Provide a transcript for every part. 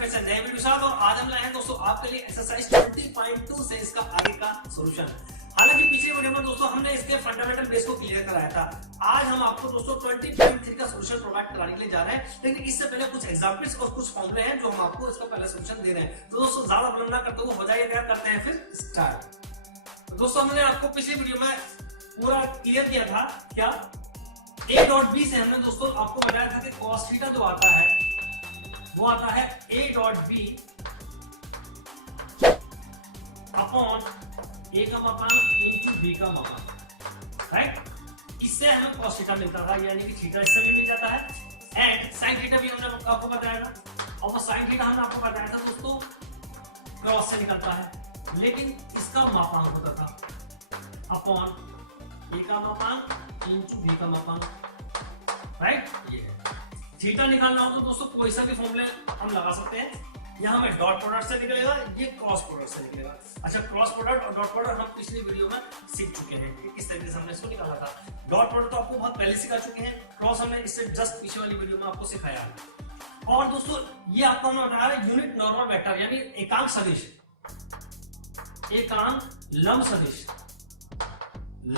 फिर से नए वीडियो साथ। और आज हम लाए हैं दोस्तों आपके लिए एक्सरसाइज 20.2 से इसका आगे का सॉल्यूशन। हालांकि पिछले वीडियो में दोस्तों हमने इसके फंडामेंटल बेस को क्लियर कराया था। आज हम आपको दोस्तों 20.3 का सॉल्यूशन प्रोवाइड कराने के लिए जा रहे हैं, लेकिन इससे पहले कुछ एग्जांपल्स और कुछ फॉर्मूले हैं जो हम आपको इसका पहले सॉल्यूशन दे रहे हैं। तो दोस्तों ज्यादा विलंब ना करते हुए हो जाइए तैयार, करते हैं फिर स्टार्ट। दोस्तों हमने आपको पिछली वीडियो में पूरा क्लियर किया था क्या a डॉट b से हमने दोस्तों आपको बताया था कि cos थीटा जो आता है वो आता है a dot b upon a का मापांक इंटू b का मापांक, राइट। इससे हमें cos थीटा मिलता था, यानी कि थीटा इससे भी मिल जाता है। एंड sin थीटा भी हमने आपको बताया था, और वो sin थीटा हमने आपको बताया था दोस्तों क्रॉस से निकलता है, लेकिन इसका मापांक होता था अपॉन a का मापांक इंटू b का मापांक, राइट। ये थीटा निकालना हो तो दोस्तों कोई सा भी फॉर्मूले हम लगा सकते हैं। यहाँ हमें डॉट प्रोडक्ट से निकलेगा, ये क्रॉस प्रोडक्ट से निकलेगा। अच्छा, क्रॉस प्रोडक्ट और डॉट प्रोडक्ट हम पिछली वीडियो में सीख चुके हैं कि किस तरीके से हमने इसको निकाला था। डॉट प्रोडक्ट तो आपको बहुत पहले सिखा चुके हैं, क्रॉस हमने इससे जस्ट पीछे वाली वीडियो में आपको सिखाया है। और दोस्तों ये आपको हमने बताया यूनिट नॉर्मल वेक्टर, यानी एकांक सदिश, एकांक लंब सदिश,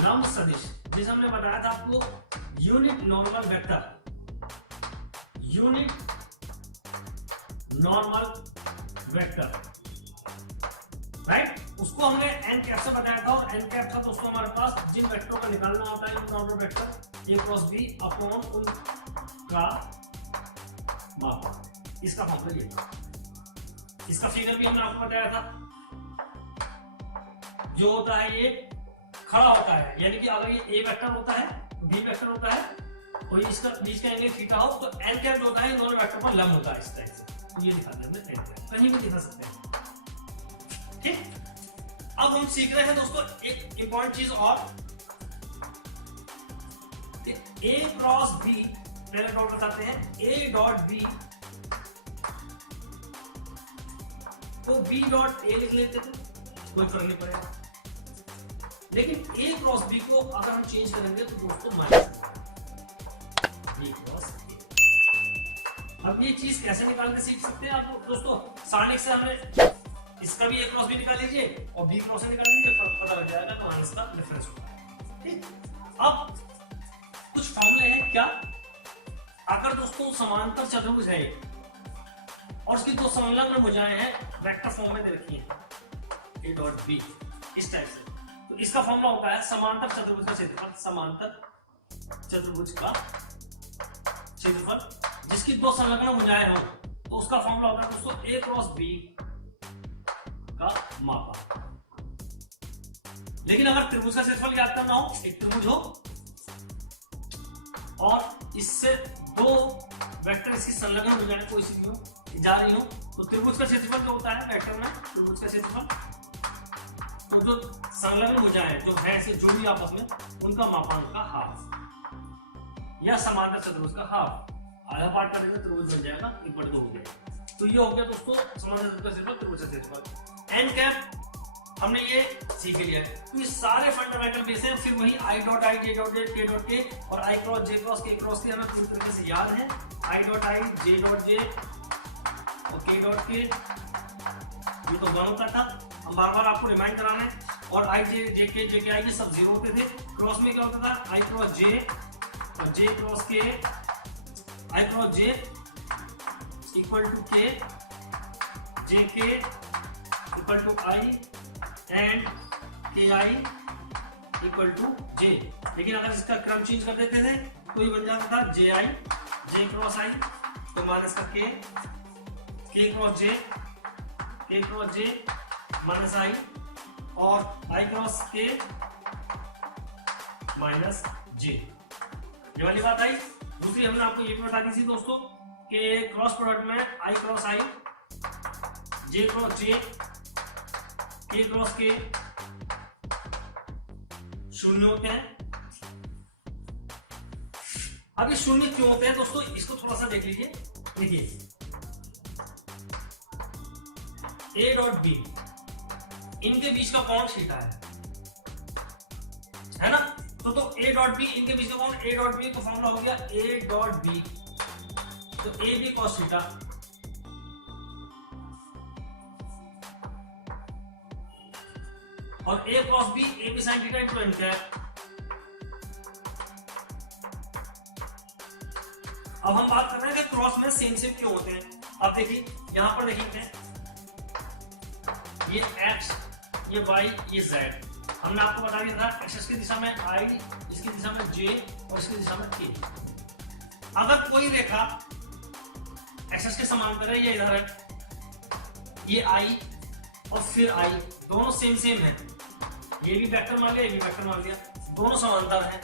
लंब सदिश जिसे हमने बताया था आपको unit normal vector, unit normal vector, right. उसको हमने एन कैप से बताया था, और एन कैप था दोस्तों हमारे पास जिन वेक्टरों का निकालना होता है unit normal vector a cross b upon उनका माप। इसका फॉर्मूला ये था, इसका फिगर भी हमने आपको बताया था। जो होता है ये खड़ा होता है, यानी कि अगर ये a वेक्टर होता है b वेक्टर होता है और इसका बीच का एंगल थीटा हो तो n कैप जो होता है दोनों वेक्टर पर लंब होता है इस टाइप से। तो ये दिखाते हैं हमने n कैप, कहीं भी दिखा सकते हैं, ठीक। अब हम सीख रहे हैं दोस्तों एक इंपॉर्टेंट चीज और, a क्रॉस b पहले डॉट बताते हैं, a डॉट b तो b डॉट a लिख लेते थे, कोई फर्क नहीं पड़ेगा। लेकिन a क्रॉस b को अगर हम चेंज करेंगे तो दोस्तों माइनस b क्रॉस a। अब ये चीज कैसे निकाल के सीख सकते हैं आप दोस्तों? सारणिक से हमें इसका भी a क्रॉस b निकाल लीजिए और b क्रॉस से निकाल लीजिए, फर्क पता लग जाएगा, तो माइनस का डिफरेंस होता है, ठीक। अब कुछ फॉर्मूले हैं क्या, अगर दोस्तों समांतर चतुर्भुज है और उसकी दो संलग्न भुजाएं हैं वेक्टर फॉर्म में दे रखी है a डॉट b इस टाइप से, तो इसका फॉर्मूला होता है समांतर चतुर्भुज का क्षेत्रफल, समांतर चतुर्भुज का क्षेत्रफल जिसकी दो संलग्न भुजाएं हो, तो उसका फॉर्मूला होता है दोस्तों a क्रॉस b का मापा। लेकिन अगर त्रिभुज का क्षेत्रफल ज्ञात करना हो, एक त्रिभुज हो और इससे दो वेक्टर इसकी संलग्न भुजाएं कोई सी भी हो जा रही हो, तो त्रिभुज का क्षेत्रफल जो होता है वेक्टर में, त्रिभुज का क्षेत्रफल तो जो संलग्न भुजाएं जो है से जुड़ी आपस में उनका मापांक का हाफ, या समांतर चतुर्भुज का हाफ, आधा पार्ट कर देंगे त्रिभुज बन जाएगा, इक्वल टू हो गया। तो ये हो गया दोस्तों समांतर चतुर्भुज का क्षेत्रफल, त्रिभुज का क्षेत्रफल। एन कैप हमने ये सीख लिया है, तो ये सारे फंडामेंटल बेस हैं। फिर वही I dot I, J dot J, के डॉट के और आई क्रॉस जे क्रॉस के क्रॉस के हमें पूरी तरीके से याद है। I dot I, J dot J और के डॉट के, ये तो वन होता था, हम बार बार आपको रिमाइंड करा रहे हैं। और आई जे के आई ये सब जीरो होते थे। क्रॉस में क्या होता था, आई क्रॉस जे और जे क्रॉस के, आई क्रॉस जे इक्वल टू के, जे के इक्वल टू आई एंड के आई इक्वल टू जे। लेकिन अगर इसका क्रम चेंज कर देते थे तो ये बन जाता था जे आई, जे क्रॉस आई तो माइनस का के क्रॉस जे, के क्रॉस जे माइनस आई, और आई क्रॉस के माइनस जे। ये वाली बात आई। दूसरी हमने आपको ये भी बता दी थी दोस्तों कि क्रॉस प्रोडक्ट में आई क्रॉस आई, जे क्रॉस जे, के क्रॉस के शून्य होते हैं। अब ये शून्य क्यों होते हैं दोस्तों, इसको थोड़ा सा देख लीजिए। देखिए a डॉट b, इनके बीच का कोण थीटा है ना। तो a डॉट b इनके बीच का कोण, a डॉट b का फॉर्मूला हो गया a डॉट b, तो a b cos थीटा और A cross B A B sine theta into N cap. अब हम बात कर रहे हैं कि क्रॉस में सेम सेम क्यों होते हैं। अब देखिए यहां पर देखेंगे ये x, ये y, ये z। हमने आपको बता दिया था एक्स की दिशा में i, इसकी दिशा में j और इसकी दिशा में k। अगर कोई रेखा एक्स के समांतर है, ये इधर है, ये i और फिर i दोनों सेम सेम है, ये भी वेक्टर मान लिया, ये भी वेक्टर मान लिया, दोनों समांतर है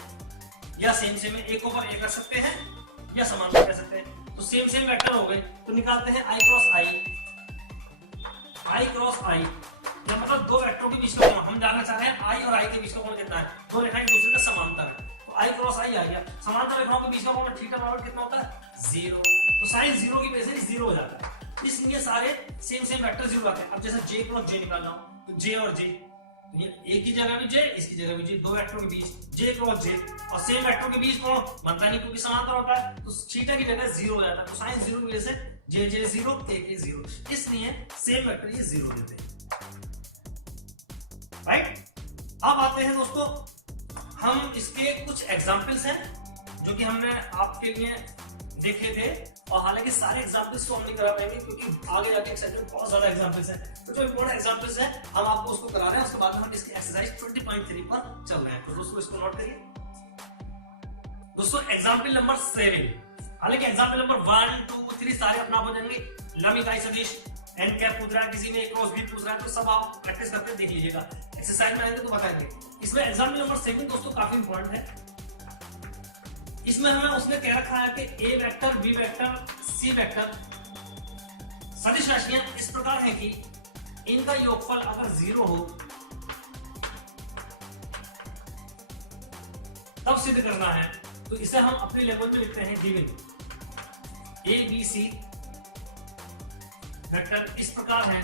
या सेम सेम है, एक ऊपर एक कर सकते हैं या समांतर कह सकते हैं। तो सेम सेम वेक्टर हो गए तो निकालते हैं i cross i, i cross i। या मतलब दो वेक्टरों के बीच का कोण, हम जानना चाह रहे हैं i और i के बीच का कोण कितना है, दो रेखाएं एक दूसरे का समांतर है, तो i क्रॉस i आ गया। समांतर रेखाओं के बीच का कोण थीटा बराबर कितना होता है, 0। तो साइन 0 की वजह से 0 हो जाता है, इसलिए सारे सेम सेम वेक्टर 0 आते हैं। अब जैसे j क्रॉस j निकालना हो तो j और j, एक की जगह भी j, इसकी जगह भी j, दो वेक्टरों के बीच j क्रॉस j, और सेम वेक्टर के बीच कोण बनता नहीं क्योंकि समांतर होता है, तो थीटा की जगह 0 हो जाता है। तो साइन 0 की वजह से j 0 k 0, इसलिए सेम वेक्टर ये 0 देते हैं, राइट। अब आते हैं दोस्तों, हम इसके कुछ एग्जांपल्स हैं जो कि हमने आपके लिए देखे थे, और हालांकि सारे एग्जांपल्स को हम नहीं करा पाएंगे क्योंकि आगे जाके एक्सरसाइज में बहुत ज्यादा एग्जांपल्स हैं। तो जो इंपॉर्टेंट एग्जांपल्स हैं हम आपको उसको करा रहे हैं, उसके बाद हम इसकी एक्सरसाइज 20.3 पर चल रहे हैं। तो दोस्तों इसको नोट करिए। दोस्तों एग्जांपल नंबर 7, हालांकि एग्जांपल नंबर 1, 2, 3 सारे अपना हो जाएंगे। लंब इकाई सदिश एन कैप पूछ रहा है, किसी ने क्रॉस बी पूछ रहा है, तो सब आप प्रैक्टिस करके देख लीजिएगा, एक्सरसाइज में आएंगे तो बताएंगे। इसमें एग्जांपल नंबर 7 दोस्तों काफी इंपॉर्टेंट है। इसमें हमें उसने कह रखा है कि ए vector, B vector, C vector सदिश राशियां इस प्रकार है कि इनका योगफल अगर 0 हो तब सिद्ध करना है। तो इसे हम अपने लेवल में लिखते हैं given a b c vector इस प्रकार है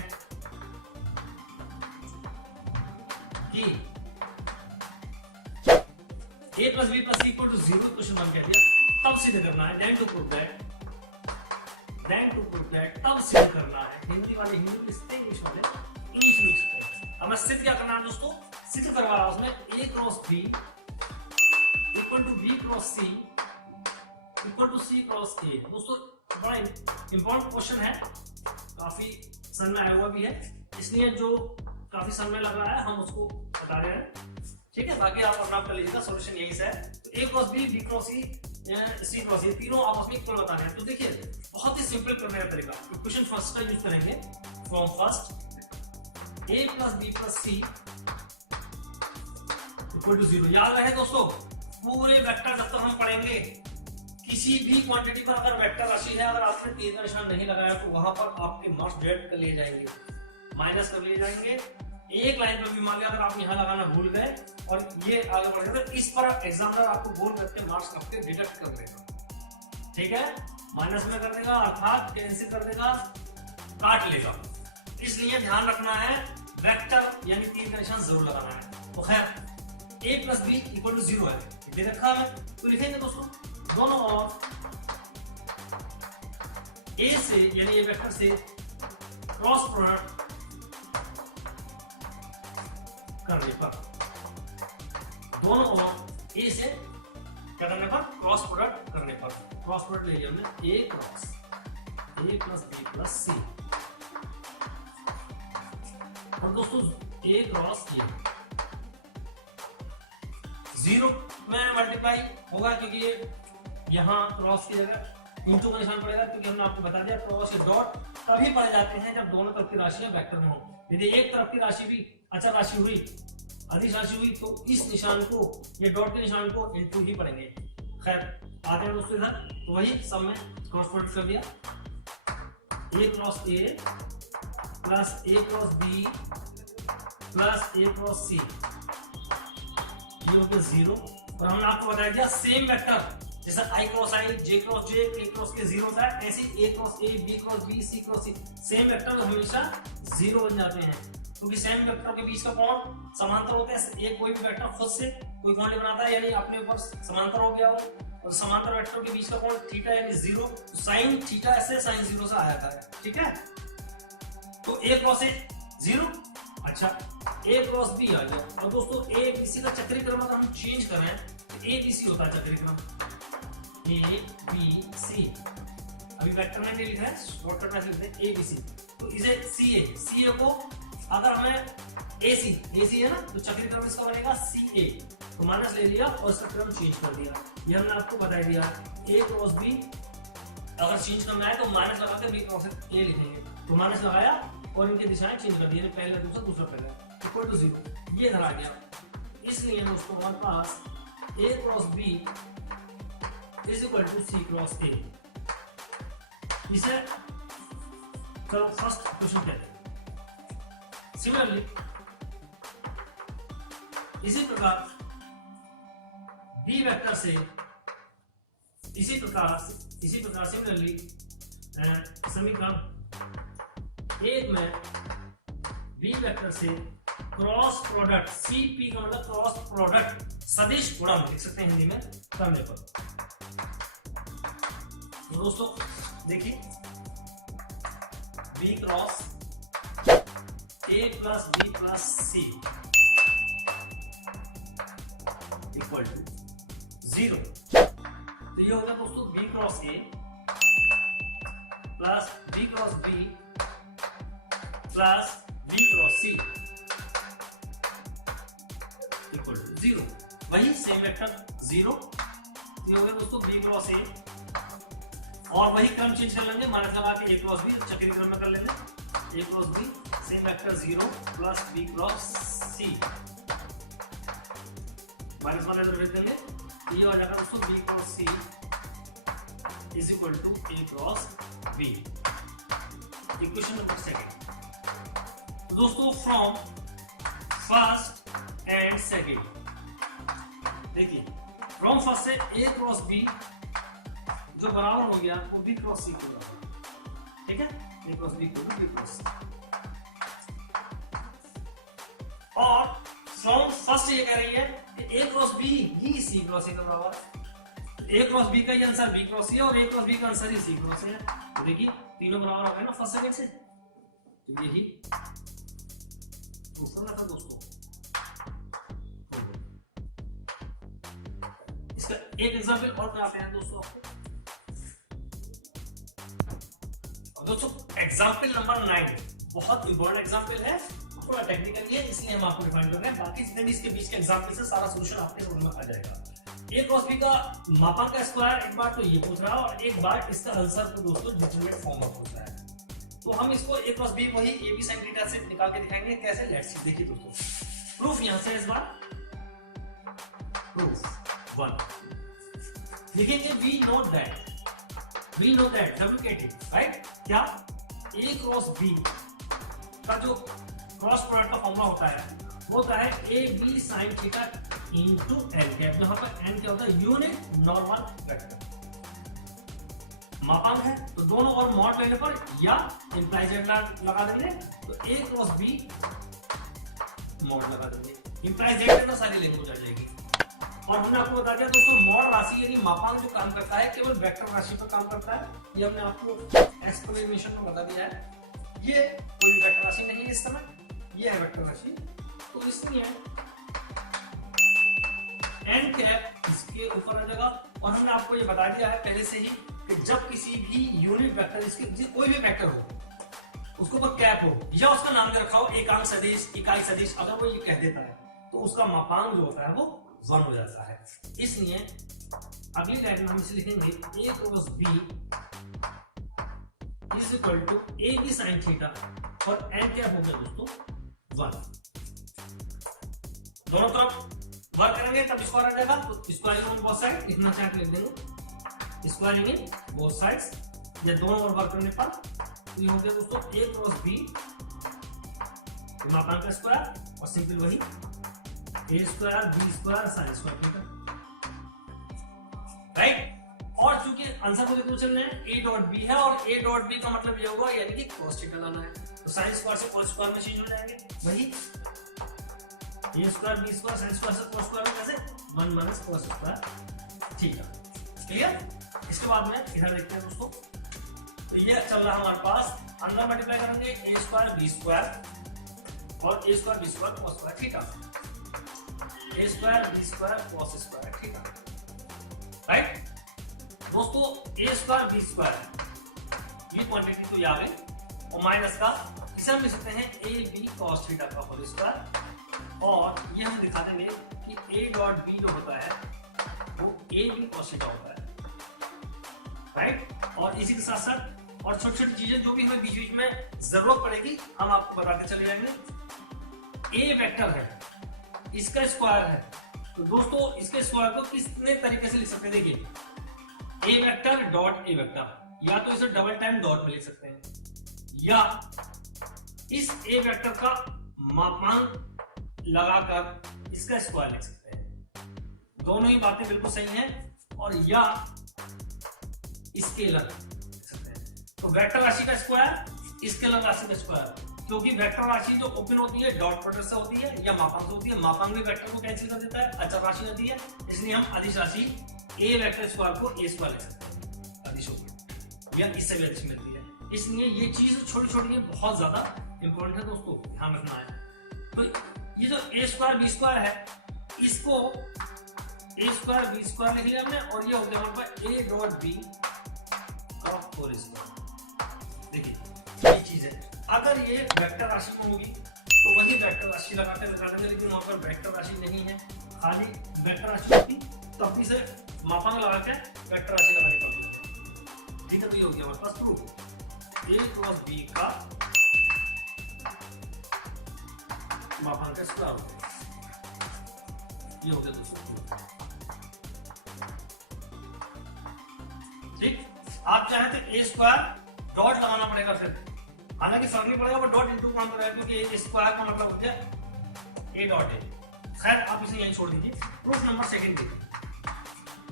कि a plus B plus C equal to 0 question one कह दिया, तब सिद्ध करना है। देन टू प्रूव दैट तब सिद्ध करना है। हिंदी वाले हिंदी लिखते हैं, इंग्लिश वाले इंग्लिश लिखते हैं। अब मैं सिद्ध क्या करना है दोस्तों, सिद्ध करवा रहा हूं उसमें a cross b equal to b cross c equal to c cross a। दोस्तों बड़ा इंपॉर्टेंट क्वेश्चन है, काफी समझ में आया हुआ भी है, इसलिए जो काफी समझ में लग रहा है हम उसको बता रहे हैं, ठीक है। बाकी आप अपना कर लीजिएगा, सॉल्यूशन यही से है। तो a cross b, b cross c, c cross a तीनों आपस में इक्वल बताने हैं। तो देखिए बहुत ही सिंपल करने का तरीका, इक्वेशन फर्स्ट का यूज करेंगे। From first a plus b plus c equal to 0। याद रहे दोस्तों, पूरे वेक्टर जब तक हम पढ़ेंगे, किसी भी क्वांटिटी पर अगर वेक्टर राशि है, अगर आपने तीर का निशान नहीं लगाया तो वहां पर आपके मार्क्स डेड कर लिए जाएंगे, माइनस कर लिए जाएंगे। एक लाइन पर भी मान लिया अगर आप यहाँ लगाना भूल गए और ये आगे बढ़ गए तो इस पर एग्जामिनर आपको गोल करके मार्क्स आपके डिडक्ट कर देगा, ठीक है, माइनस में कर देगा, अर्थात कैंसिल कर देगा, काट लेगा। इसलिए ध्यान रखना है, वेक्टर यानी तीर का निशान जरूर लगाना है। तो खैर a plus b equal to 0 है, दे रखा है, तो लिखेंगे दोस्तों दोनों और a से यानी ये वेक्टर से क्रॉस प्रोडक्ट करने पर, दोनों और a से क्या करने पर, क्रॉस प्रोडक्ट करने पर, क्रॉस प्रोडक्ट ले लिया हमने a cross a plus B plus C, और दोस्तों a क्रॉस a 0 में मल्टीप्लाई होगा क्योंकि ये यहाँ क्रॉस की जगह इंटू का निशान पड़ेगा, क्योंकि हमने आपको बता दिया क्रॉस के डॉट तभी पड़ जाते हैं जब दोनों तरफ की राशियां वेक्टर में हो। यदि एक तरफ की राशि भी अचर राशि हुई, अदिश राशि हुई, तो इस निशान को, ये डॉट के निशान को इंटू ही पड़ेंगे। खैर आते हैं दोस्तों इधर, तो वही सब में क्रॉस प्रोडक्ट कर दिया, a cross a plus a cross b plus a cross c, ये हो गया 0। और हमने आपको बताया दिया सेम वेक्टर जैसा i cross i, j cross j, k cross k 0 होता है, ऐसे a cross a, b cross b, c cross c, same vector हमेशा 0 बन जाते हैं क्योंकि सेम वेक्टर के बीच का कोण समांतर होता है। एक कोई भी वेक्टर खुद से कोई कोण नहीं बनाता है, यानी अपने ऊपर समांतर हो गया हो, और समांतर वेक्टर के बीच का कोण थीटा यानी 0, तो साइन थीटा ऐसे साइन 0 से आया था, ठीक है। तो a क्रॉस a 0 अच्छा ए क्रॉस बी आ गया। और दोस्तों ए बी सी का चक्रीक्रम अगर हम चेंज करें तो ए बी सी होता है चक्रीक्रम, ए बी सी। अभी वेक्टर में नहीं लिखा है, शॉर्टकट में लिखते हैं ए बी सी। तो इसे सी ए को अगर हमें ए सी है ना, तो चक्रीक्रम इसका बनेगा सी ए। तो माइनस ले लिया और इसका क्रम चेंज कर दिया। ये हमने आपको बता दिया ए क्रॉस बी अगर चेंज करना है तो माइनस लगा के बी क्रॉस ए लिखेंगे। तो माइनस लगाया और इनकी दिशाएं चेंज कर दी, पहला दूसरा दूसरा पहला इक्वल टू 0, ये इधर आ गया। इसलिए दोस्तों हमारे पास A cross B is equal to C cross A. इसे चलो फर्स्ट क्वेश्चन कहते हैं। सिमिलरली इसी प्रकार बी वेक्टर से इसी प्रकार सिमिलरली समीकरण एक में बी वेक्टर से क्रॉस प्रोडक्ट सी पी का मतलब क्रॉस प्रोडक्ट सदिश गुणन लिख सकते हैं हिंदी में करने पर। तो दोस्तों देखिए b cross a plus B plus C equal to 0। तो ये होगा दोस्तों B cross a plus B cross b plus B cross c equal to 0। वही सेम वेक्टर 0। ये हो गया दोस्तों बी क्रॉस ए और वही क्रम चेंज कर लेंगे, माइनस लगा के ए क्रॉस बी चक्रीय क्रम में कर लेंगे। A cross B same vector 0 plus B cross C minus वाले इधर भेज देंगे। तो ये हो जाएगा दोस्तों B cross C is equal to A cross B. Equation number second. तो दोस्तों फ्रॉम फर्स्ट एंड सेकंड देखिए फ्रॉम फर्स्ट से ए क्रॉस बी जो बराबर हो गया वो बी क्रॉस सी को बराबर, ठीक है। ए क्रॉस बी को बी क्रॉस सी। और फ्रॉम फर्स्ट ये कह रही है कि ए क्रॉस बी ही सी क्रॉस सी का बराबर है। ए क्रॉस बी का ही आंसर बी क्रॉस सी है और ए क्रॉस बी का आंसर ही सी क्रॉस सी है। तो देखिए तीनों बराबर हो गए ना फर्स्ट सेकंड से। तो यही दूसरा था दोस्तों। इसका एक एग्जांपल और कराते हैं दोस्तों आपको। दोस्तों एग्जाम्पल नंबर 9 बहुत इंपॉर्टेंट एग्जाम्पल है, थोड़ा टेक्निकल है इसलिए हम आपको डिफाइन कर रहे हैं। बाकी जितने भी इसके बीच के एग्जाम्पल से सारा सॉल्यूशन आपके समझ में आ जाएगा। ए क्रॉस बी का मापांक का स्क्वायर एक बार तो ये पूछ रहा है और एक बार इसका आंसर तो दोस्तों डिटरमिनेंट फॉर्म में पूछ रहा है। तो हम इसको ए क्रॉस बी वही ए बी sin थीटा से निकाल के दिखाएंगे कैसे। Let's see. देखिए दोस्तों प्रूफ यहां से इस बार प्रूफ 1 लिखेंगे। वी नो दैट डब्ल्यूकेटी राइट क्या ए क्रॉस बी का जो क्रॉस प्रोडक्ट का फॉर्मूला होता है वो होता है a B sine theta into n cap. यहाँ पर एन क्या होता है यूनिट नॉर्मल वेक्टर। मापांक है तो दोनों और मॉड लेने पर या इंप्लाइज लगा देंगे तो ए क्रॉस बी मॉड लगा देंगे। इंप्लाइज तो सारी लैंग्वेज आ जाएगी। और हमने आपको बता दिया दोस्तों मॉड राशि यानी मापांक जो काम करता है केवल वेक्टर राशि पर काम करता है। ये हमने आपको एक्सप्लेनेशन में बता दिया है। ये कोई वेक्टर राशि नहीं है इस समय, ये है वेक्टर राशि। तो इसलिए एन कैप इसके ऊपर आ जाएगा। और हमने आपको ये बता दिया है पहले से ही कि जब किसी भी यूनिट वेक्टर इसके कोई भी वेक्टर हो उसके ऊपर कैप हो या उसका नाम दे रखा हो एकांक सदिश इकाई सदिश, अगर वो ये कह देता है तो उसका मापांक जो होता है वो 1 हो जाता है। इसलिए अगली लाइन में हम इसे लिखेंगे A cross B is equal to A B sine theta और एन क्या हो गया दोस्तों 1। दोनों तरफ वर्क करेंगे तब स्क्वायर आ जाएगा। तो स्क्वायरिंग ऑन बोथ साइड इतना चार्ट लिख देंगे स्क्वायरिंग इन बोथ साइड्स या दोनों ओर वर्क करने पर तो ये हो गया दोस्तों ए क्रॉस बी मापांक का स्क्वायर और सिंपल वही A square B square sine square theta right. और चूंकि आंसर मुझे तो चलना है ए डॉट बी है और ए डॉट बी का मतलब ये होगा यानी कि cos थीटा लाना है। तो साइन स्क्वायर से cos स्क्वायर में चेंज हो जाएंगे। वही A square B square sine square से cos स्क्वायर में कैसे 1 minus cos square theta. Clear. इसके बाद में इधर देखते हैं दोस्तों। तो ये चल रहा है हमारे पास अंदर मल्टीप्लाई करेंगे ए स्क्वायर बी स्क्वायर और A square B square cos square theta, A square B square cos square theta, right दोस्तों। ए स्क्वायर बी स्क्वायर ये क्वांटिटी तो याद है, और माइनस का इसे हम लिख सकते हैं ए बी कॉस थीटा का होल स्क्वायर, और ये हम दिखा देंगे कि ए डॉट बी जो होता है वो ए बी कॉस थीटा होता है, राइट। और इसी के साथ साथ और छोटी छोटी चीजें जो भी हमें बीच बीच में जरूरत पड़ेगी हम आपको बताते चले जाएंगे। ए वेक्टर है, इसका स्क्वायर है, तो दोस्तों इसके स्क्वायर को कितने तरीके से लिख सकते हैं, देखिए ए वेक्टर डॉट ए वेक्टर, या तो इसे डबल टाइम डॉट में लिख सकते हैं, या इस ए वेक्टर का मापांक लगाकर इसका स्क्वायर लिख सकते हैं। दोनों ही बातें बिल्कुल सही हैं, और या स्केलर लिख सकते हैं। तो वेक्टर राशि का स्क्वायर, स्केलर राशि का स्क्वायर, क्योंकि वेक्टर राशि जो ओपन होती है डॉट प्रोडक्ट से होती है या मापांक से होती है, मापांक भी वेक्टर को कैंसिल कर देता है, अचर राशि होती है, इसलिए हम अदिश राशि ए वेक्टर स्क्वायर को ए स्क्वायर लिख सकते हैं, अदिश होगी या इससे भी अदिश मिलती है। इसलिए ये चीज छोटी छोटी बहुत ज्यादा इंपॉर्टेंट है दोस्तों, ध्यान रखना है। तो ये जो ए स्क्वायर बी स्क्वायर है, इसको ए स्क्वायर बी स्क्वायर लिख लिया हमने, और ये हो गया हमारे पास ए डॉट बी का होल स्क्वायर। देखिए ये चीज है, अगर ये वेक्टर राशि में होगी तो वही वेक्टर राशि लगाते लगा देंगे, लेकिन वहां पर वेक्टर राशि नहीं है, खाली वेक्टर राशि होती तब भी से मापांक लगा के वेक्टर राशि लगानी पड़ती है। ठीक है, तो ये हो गया हमारे पास प्रूफ ए क्रॉस बी का मापांक का स्क्वायर हो गया, ये हो गया दोस्तों। ठीक, आप चाहे तो ए स्क्वायर डॉट लगाना पड़ेगा, फिर हालांकि फर्क नहीं पड़ेगा, डॉट इंटू काम करेगा, क्योंकि ए स्क्वायर का मतलब हो गया ए डॉट ए। खैर आप इसे यहीं छोड़ दीजिए। प्रूफ नंबर सेकंड देखिए।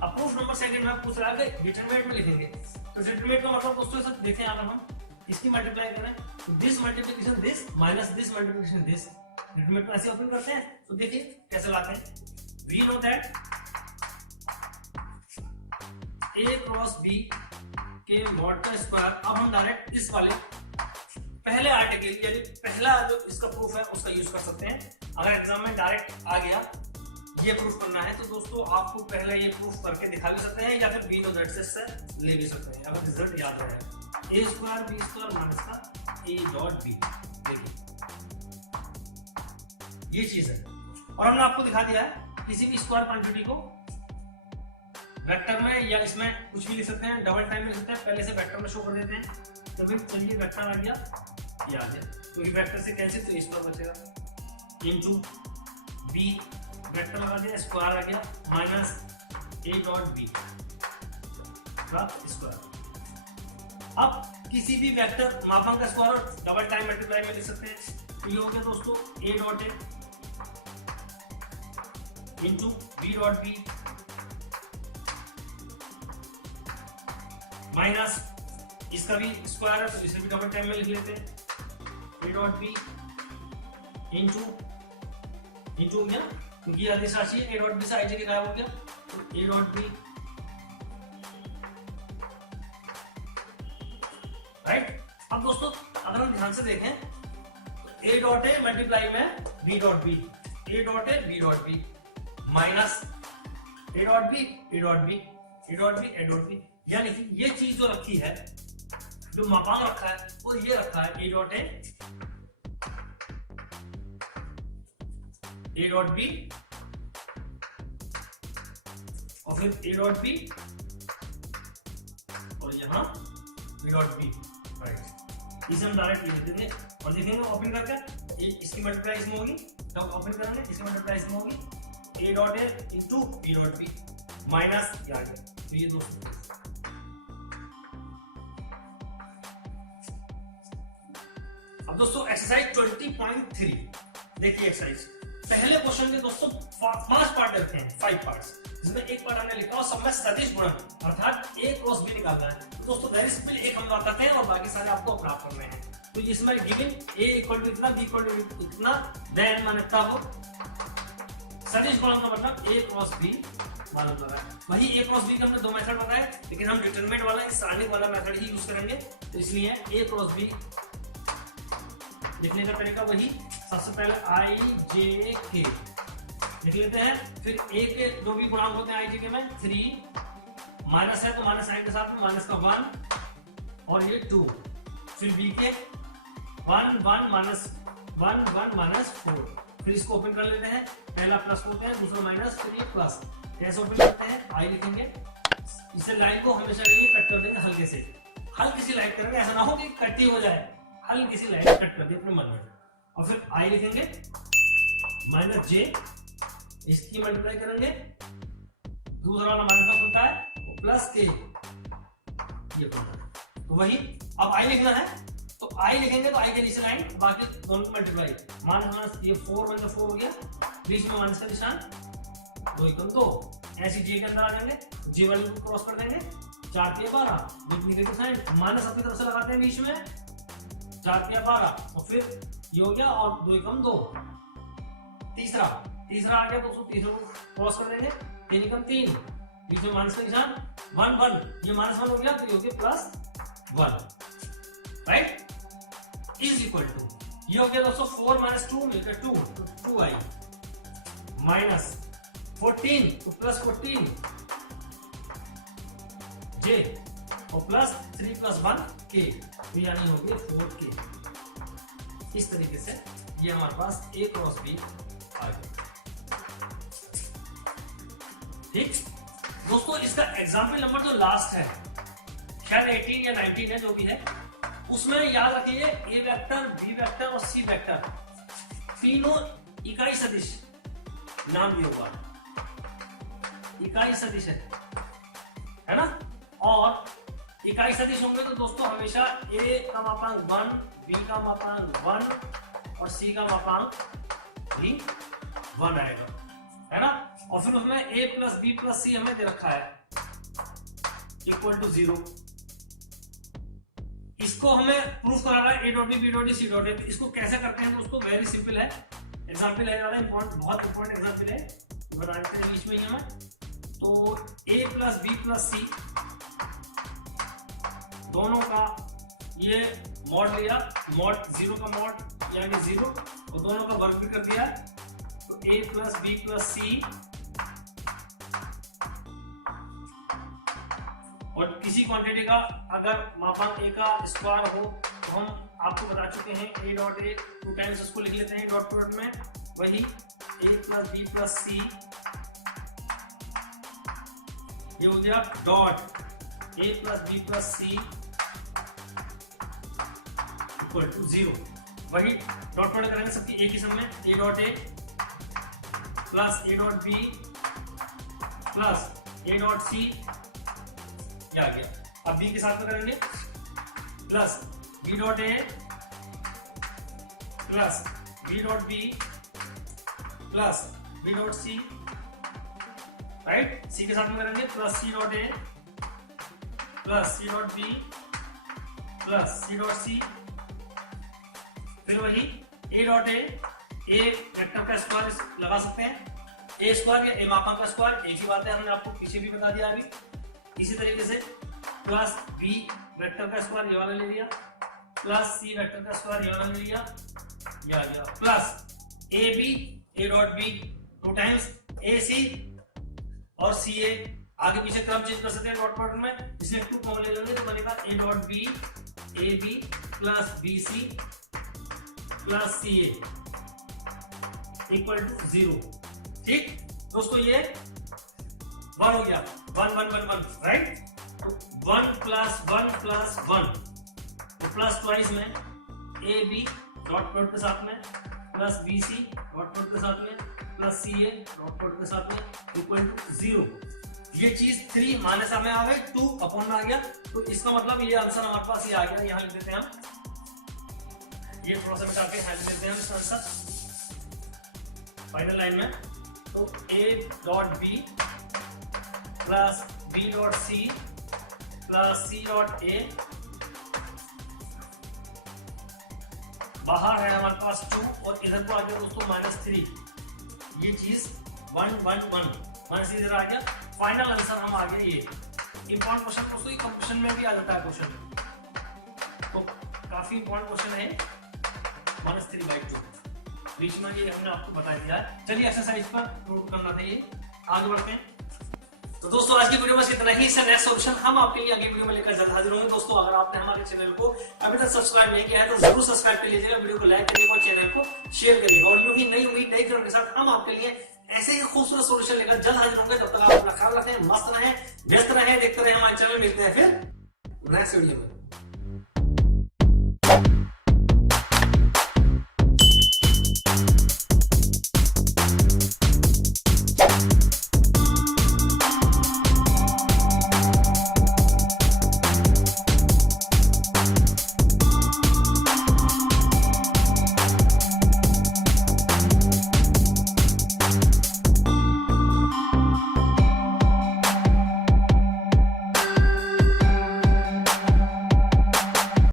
अब प्रूफ नंबर सेकंड में पूछ रहा है कि डिटरमिनेंट में लिखेंगे, तो डिटरमिनेंट का मतलब दोस्तों सब देखें, अगर हम इसकी मल्टीप्लाई करें तो this multiplication this minus this multiplication this, determinant में ऐसे ओपन करते हैं, तो देखिए कैसे लाते हैं। We know that a cross b के मॉड का स्क्वायर। अब हम डायरेक्ट इस वाले पहले आर्टिकल यानी पहला जो इसका प्रूफ है उसका यूज कर सकते हैं। अगर एग्जाम में डायरेक्ट आ गया ये प्रूफ करना है तो दोस्तों आपको पहले ये प्रूफ करके दिखा भी सकते हैं, या फिर बी नो दैट से ले भी सकते हैं, अगर रिजल्ट याद रहे। ए स्क्वायर बी स्क्वायर माइनस का ए डॉट बी, देखिए ये चीज है। और हमने आपको दिखा दिया है किसी भी स्क्वायर क्वांटिटी को वेक्टर में या इसमें कुछ भी लिख सकते हैं, डबल टाइम में लिख सकते हैं, पहले से वेक्टर में शो कर देते हैं। तो फिर चलिए वेक्टर आ गया, ये आ गया, तो वेक्टर से कैंसिल, तो स्क्वायर बचेगा इनटू बी, वेक्टर लगा दिया, स्क्वायर आ गया, माइनस ए डॉट बी का स्क्वायर। अब किसी भी वेक्टर मापांक का स्क्वायर और डबल टाइम मल्टीप्लाई में लिख सकते हैं, तो ये हो गया दोस्तों a dot a into b dot b minus इसका भी स्क्वायर है तो इसे भी डबल टाइम में लिख लेते हैं, ए डॉट बी इंटू हो गया, क्योंकि अदिश राशि है, ए डॉट बी से आई जगह गायब हो गया, तो ए डॉट बी, राइट। अब दोस्तों अगर हम ध्यान से देखें तो ए डॉट ए मल्टीप्लाई में b dot b, A dot a b dot b minus a dot b A dot b A dot b A dot b, यानी कि ये चीज जो रखी है, जो मापांक रखा है वो ये रखा है ए डॉट बी और फिर ए डॉट बी और यहाँ बी डॉट बी, राइट। इसे हम डायरेक्ट लिख देंगे और देखेंगे ओपन करके इसकी मल्टीप्लाई इसमें होगी, तो ओपन करेंगे इसकी मल्टीप्लाई इसमें होगी, a dot a into b dot b minus ये आ गया, तो ये दोस्तों अब दोस्तों एक्सरसाइज 20.3 देखिए। एक्सरसाइज पहले क्वेश्चन के दोस्तों 5 पार्ट रखे हैं, 5 पार्ट्स, जिसमें एक पार्ट हमने लिखा और सब में सदिश गुणन अर्थात ए क्रॉस बी निकालना है। तो दोस्तों वेरी सिंपल, एक हम बात करते हैं और बाकी सारे आपको प्राप्त करने हैं। तो इसमें गिवन ए इक्वल टू इतना, बी इक्वल टू इतना, देन मान्यता हो सदिश गुणन का मतलब ए क्रॉस बी मालूम लगा है। वही ए क्रॉस बी के हमने 2 मेथड बताए, लेकिन हम डिटरमिनेंट वाला सारणिक वाला मेथड ही यूज करेंगे, तो इसलिए ए क्रॉस बी लिखने का तरीका वही सबसे पहले आई जे के लिख लेते हैं। फिर ए के जो भी गुणांक होते हैं आई जे के में 3 माइनस है तो माइनस साइन के साथ में माइनस का 1 और ये 2। फिर बी के 1 1 माइनस 1 1 माइनस 4। फिर इसको ओपन कर लेते हैं, पहला प्लस होते हैं दूसरा माइनस फिर ये प्लस। कैसे ओपन करते हैं, आई लिखेंगे, इसे लाइन को हमेशा के लिए कट कर देंगे हल्के से, हल्की सी लाइन करेंगे, ऐसा ना हो कि कटी हो जाए, हल्की सी लाइन कट कर दी अपने मन में। और फिर आई लिखेंगे माइनस जे, इसकी मल्टीप्लाई करेंगे, दूसरा वाला माइनस का होता है प्लस के, ये तो वही। अब आई लिखना है तो आई लिखेंगे तो आई के नीचे लाइन, बाकी दोनों को मल्टीप्लाई, माइनस माइनस ये 4 1 4 हो गया, बीच में माइनस का निशान, 2 एकम 2। ऐसे जे के अंदर आ जाएंगे, जे वाले को क्रॉस कर देंगे, 4 3 12 नेगेटिव साइन, माइनस अपनी तरफ से लगाते हैं बीच में, 4 3 12 और फिर ये हो गया और 2 एकम 2। तीसरा आ गया दोस्तों, तीसरा क्रॉस कर देंगे, 3 एकम 3, बीच में माइनस का निशान, 1 1, ये माइनस 1 हो गया तो ये हो गया plus 1, right, is equal to, ये हो गया दोस्तों 4 माइनस 2 मिलकर 2, तो 2i माइनस 14 तो प्लस 14 जे और प्लस 3 प्लस 1 के, तो यानी हो गया 4k। इस तरीके से ये हमारे पास a क्रॉस b आ गया। ठीक दोस्तों, इसका एग्जाम्पल नंबर जो लास्ट है शायद 18 या 19 है, जो भी है, उसमें याद रखिए ए वेक्टर, बी वेक्टर और सी वेक्टर तीनों इकाई सदिश नाम दिया हुआ है, इकाई सदिश है ना। और इकाई सदिश होंगे तो दोस्तों हमेशा ए का मापांक 1, बी का मापांक 1 और सी का मापांक भी 1 आएगा, है ना। और फिर उसमें a प्लस बी प्लस सी हमें दे रखा है इक्वल टू 0। इसको हमें प्रूफ कराना है a dot b dot c dot a. इसको कैसे करते हैं दोस्तों, वेरी सिंपल है, एग्जाम्पल है वाला बहुत इंपॉर्टेंट एग्जाम्पल है, बता देते हैं बीच में ही हमें। तो a प्लस बी प्लस सी दोनों का ये मॉड लिया, मॉड 0 का मॉड यानी 0 और दोनों का वर्ग भी कर दिया, तो a plus B plus C, और किसी क्वांटिटी का अगर मापांक a का स्क्वायर हो तो हम आपको बता चुके हैं a डॉट ए 2 टाइम्स इसको लिख लेते हैं डॉट प्रोडक्ट में, वही a प्लस बी प्लस सी, ये हो गया dot a plus B plus C equal to 0। वही डॉट प्रोडक्ट करेंगे सबकी एक ही सम में, a dot A plus a dot B plus a dot C, आ गया। अब b के साथ में करेंगे plus b dot A plus b dot B plus b dot C, right. c के साथ में करेंगे plus c dot A plus c dot B plus c dot C, फिर वही a डॉट ए वेक्टर का स्क्वायर लगा सकते हैं, a स्क्वायर या a मापांक का स्क्वायर, एक ही बात है, हमने आपको पीछे भी बता दिया अभी। इसी तरीके से प्लस बी वेक्टर का स्क्वायर ये वाला ले लिया, प्लस सी वेक्टर का स्क्वायर ये वाला ले लिया, ये आ गया, plus A B A dot B 2 times A C और सी ए, आगे पीछे क्रम चेंज कर सकते हैं डॉट प्रोडक्ट में, इसलिए 2 कॉमन ले लेंगे तो बनेगा a dot b A b plus b c plus c a equal to 0। ठीक दोस्तों, ये 1 हो गया, 1 1 1 1, राइट। तो 1 प्लस 1 प्लस 1, तो प्लस ट्वाइस में ए बी डॉट प्रोडक्ट के साथ में plus b c dot product के साथ में plus c a dot product के साथ में इक्वल टू 0। ये चीज 3 माइनस में आ गई, 2 अपॉन में आ गया, तो इसका मतलब ये आंसर हमारे पास ये आ गया। यहाँ लिख देते हैं हम, ये थोड़ा सा मिटा के यहाँ लिख देते हैं इसका आंसर फाइनल लाइन में। तो a dot B plus b dot c plus c dot a, बाहर है हमारे पास 2 और इधर को आ गया दोस्तों -3, ये चीज 1 1 1 माइनस इधर आ गया, फाइनल आंसर हम आ गए। ये इंपॉर्टेंट क्वेश्चन दोस्तों, ये कंपटीशन में भी आ जाता है क्वेश्चन, तो काफी इंपॉर्टेंट क्वेश्चन है, -3/2। बीच में ये हमने आपको बता दिया है। चलिए एक्सरसाइज पर नोट करना था, ये आगे बढ़ते हैं। तो दोस्तों आज की वीडियो में इतना ही। इसका नेक्स्ट सोल्यूशन हम आपके लिए अगली वीडियो में लेकर जल्द हाजिर होंगे। दोस्तों अगर आपने हमारे चैनल को अभी तक सब्सक्राइब नहीं किया है तो जरूर सब्सक्राइब कर लीजिएगा, वीडियो को लाइक करिएगा और चैनल को शेयर करिएगा। और यूं ही नई उम्मीद नई खबरों के साथ हम आपके लिए ऐसे ही खूबसूरत सोल्यूशन लेकर जल्द हाजिर होंगे। तब तक आप अपना ख्याल रखें, मस्त रहें, व्यस्त रहें, देखते रहें हमारे चैनल। मिलते हैं फिर नेक्स्ट वीडियो में।